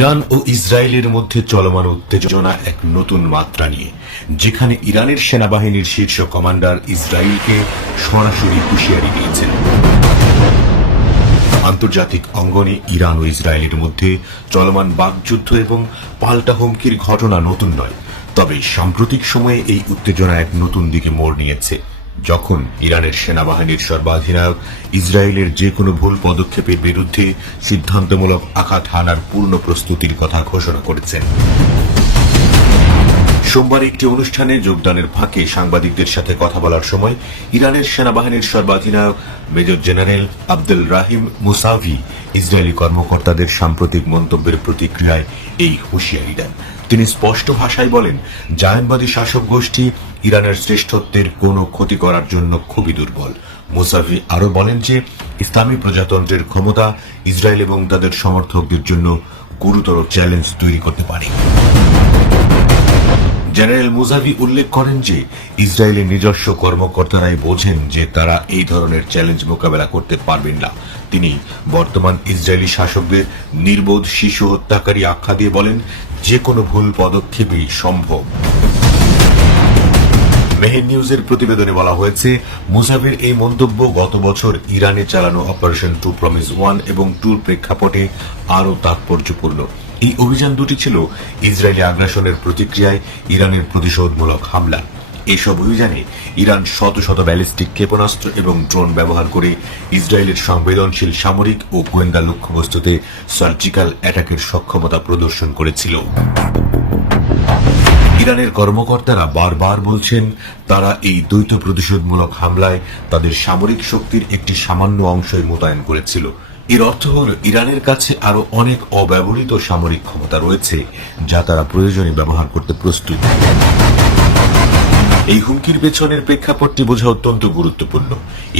Iran ও ইসরায়েলের মধ্যে চলমান উত্তেজনা এক নতুন মাত্রা নিয়ে, যেখানে ইরানের সেনাবাহিনীর শীর্ষ কমান্ডার ইসরায়েলকে সরাসরি হুঁশিয়ারি দিয়েছেন। আন্তর্জাতিক অঙ্গনে ইরান ও ইসরায়েলের মধ্যে চলমান বাকযুদ্ধ এবং পাল্টা হুমকির ঘটনা নতুন নয়, তবে সাম্প্রতিক সময়ে এই উত্তেজনা এক নতুন দিকে মোড় নিয়েছে, যখন ইরানের সেনাবাহিনীর সর্বাধিনায়ক ইসরায়েলের যে কোনো ভুল পদক্ষেপের বিরুদ্ধে সিদ্ধান্তমূলক আঘাত হানার পূর্ণ প্রস্তুতির কথা ঘোষণা করেছেন। সোমবার একটি অনুষ্ঠানে যোগদানের ফাঁকে সাংবাদিকদের সাথে কথা বলার সময় ইরানের সেনাবাহিনীর সর্বাধিনায়ক মেজর জেনারেল আব্দুল রাহিম মুসাভি ইসরায়েলি কর্মকর্তাদের সাম্প্রতিক মন্তব্যের প্রতিক্রিয়ায় এই হুঁশিয়ারি দেন। তিনি স্পষ্ট ভাষায় বলেন, জায়নবাদী শাসক গোষ্ঠী ইরানের শ্রেষ্ঠত্বের কোনো ক্ষতি করার জন্য খুবই দুর্বল। মুসাভি আরো বলেন যে ইসলামী প্রজাতন্ত্রের ক্ষমতা ইসরায়েল এবং তাদের সমর্থকদের জন্য গুরুতর চ্যালেঞ্জ তৈরি করতে পারে। জেনারেল মুসাভি উল্লেখ করেন যে ইসরায়েলের নিজস্ব কর্মকর্তারাই বোঝেন যে তারা এই ধরনের চ্যালেঞ্জ মোকাবেলা করতে পারবেন না। তিনি বর্তমান ইসরায়েলি শাসকদের নির্বোধ শিশু হত্যাকারী আখ্যা দিয়ে বলেন, যে কোনো ভুল পদক্ষেপই সম্ভব। মেহের নিউজের প্রতিবেদনে বলা হয়েছে, মুসাভির এই মন্তব্য গত বছর ইরানে চালানো অপারেশন টু প্রমিস 1 এবং 2 প্রেক্ষাপটে আরও তাৎপর্যপূর্ণ। এই অভিযান দুটি ছিল ইসরায়েলি আগ্রাসনের প্রতিক্রিয়ায় ইরানের প্রতিশোধমূলক হামলা। এসব অভিযানে ইরান শত শত ব্যালিস্টিক ক্ষেপণাস্ত্র এবং ড্রোন ব্যবহার করে ইসরায়েলের সংবেদনশীল সামরিক ও গোয়েন্দা লক্ষ্যবস্তুতে সার্জিক্যাল অ্যাটাকের সক্ষমতা প্রদর্শন করেছিল। ইরানের কর্মকর্তারা বারবার বলছেন, তারা এই দ্বৈত প্রতিশোধমূলক হামলায় তাদের সামরিক শক্তির একটি সামান্য অংশই মোতায়েন করেছিল। এর অর্থ হল ইরানের কাছে আরো অনেক অব্যবহৃত সামরিক ক্ষমতা রয়েছে, যা তারা প্রয়োজনে ব্যবহার করতে প্রস্তুত। এই হুমকির পেছনের প্রেক্ষাপটটি বোঝা অত্যন্ত গুরুত্বপূর্ণ।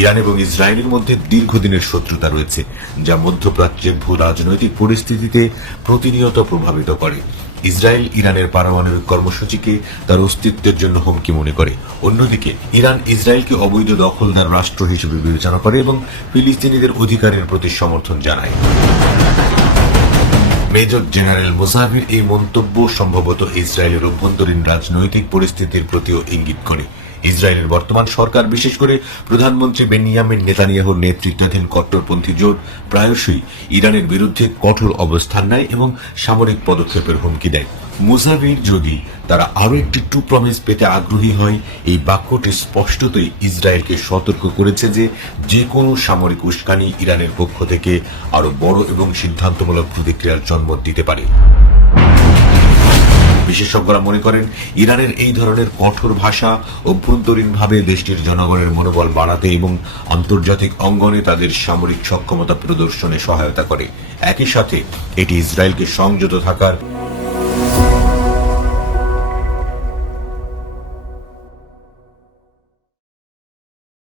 ইরান এবং ইসরায়েলের মধ্যে দীর্ঘদিনের শত্রুতা রয়েছে, যা মধ্যপ্রাচ্যের ভূ রাজনৈতিক পরিস্থিতিতে প্রতিনিয়ত প্রভাবিত করে। ইসরায়েল ইরানের পারমাণবিক কর্মসূচিকে তার অস্তিত্বের জন্য হুমকি মনে করে। অন্যদিকে ইরান ইসরায়েলকে অবৈধ দখলদার রাষ্ট্র হিসেবে বিবেচনা করে এবং ফিলিস্তিনিদের অধিকারের প্রতি সমর্থন জানায়। মেজর জেনারেল মুসাভির এই মন্তব্য সম্ভবত ইসরায়েলের অভ্যন্তরীণ রাজনৈতিক পরিস্থিতির প্রতিও ইঙ্গিত করে। ইসরায়েলের বর্তমান সরকার, বিশেষ করে প্রধানমন্ত্রী বেনিয়ামিন নেতানিয়াহুর নেতৃত্বাধীন কট্টরপন্থী জোট প্রায়শই ইরানের বিরুদ্ধে কঠোর অবস্থান নেয় এবং সামরিক পদক্ষেপের হুমকি দেয়। মুসাভির যদি তারা আরো একটি টু প্রমিস পেতে আগ্রহী হয়, এই বাক্যটি স্পষ্টতই ইসরায়েলকে সতর্ক করেছে যে কোনো সামরিক উস্কানি ইরানের পক্ষ থেকে আরো বড় এবং সিদ্ধান্তমূলক প্রতিক্রিয়ার জন্ম দিতে পারে। বিশেষজ্ঞরা মনে করেন, ইরানের এই ধরনের কঠোর ভাষা অভ্যন্তরীণভাবে দেশটির জনগণের মনোবল বাড়াতে এবং আন্তর্জাতিক অঙ্গনে তাদের সামরিক সক্ষমতা প্রদর্শনে সহায়তা করে। একই সাথে এটি ইসরায়েলকে সংযত থাকার